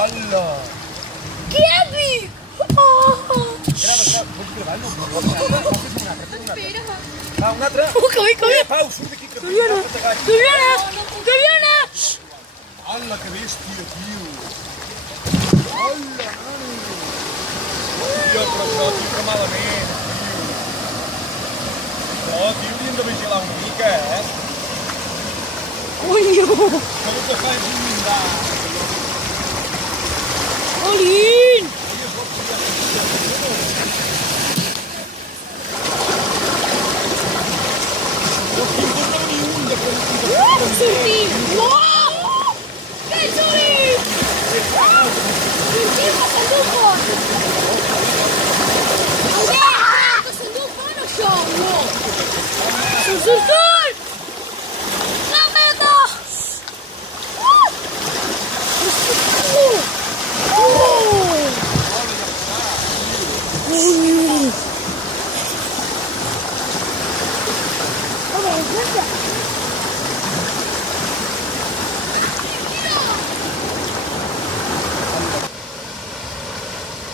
Allah. Kevin! Oh! Va, un altre. Que ve! Pau, surt d'aquí. Que viene! Hola, que bèstia, tio. Hola, nano. Tio, però això, tio, malament, tio. No, tio, hauríem de vigilar una mica, eh? Coño! Que el que fa és inundar. Olin! Sortir! Uau! Que xuli! Sortim, s'endufa! Albert! Que s'endufa, no això! No! Surt! La meta!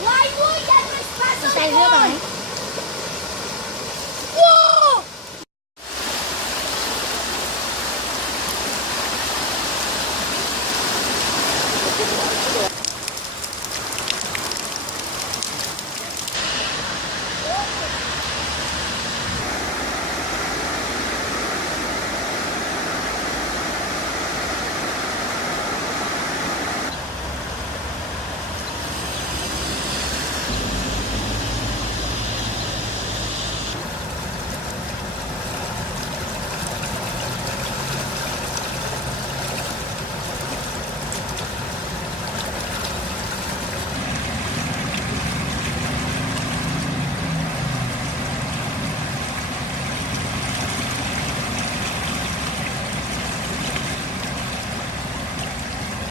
L'aigua ja no és pas el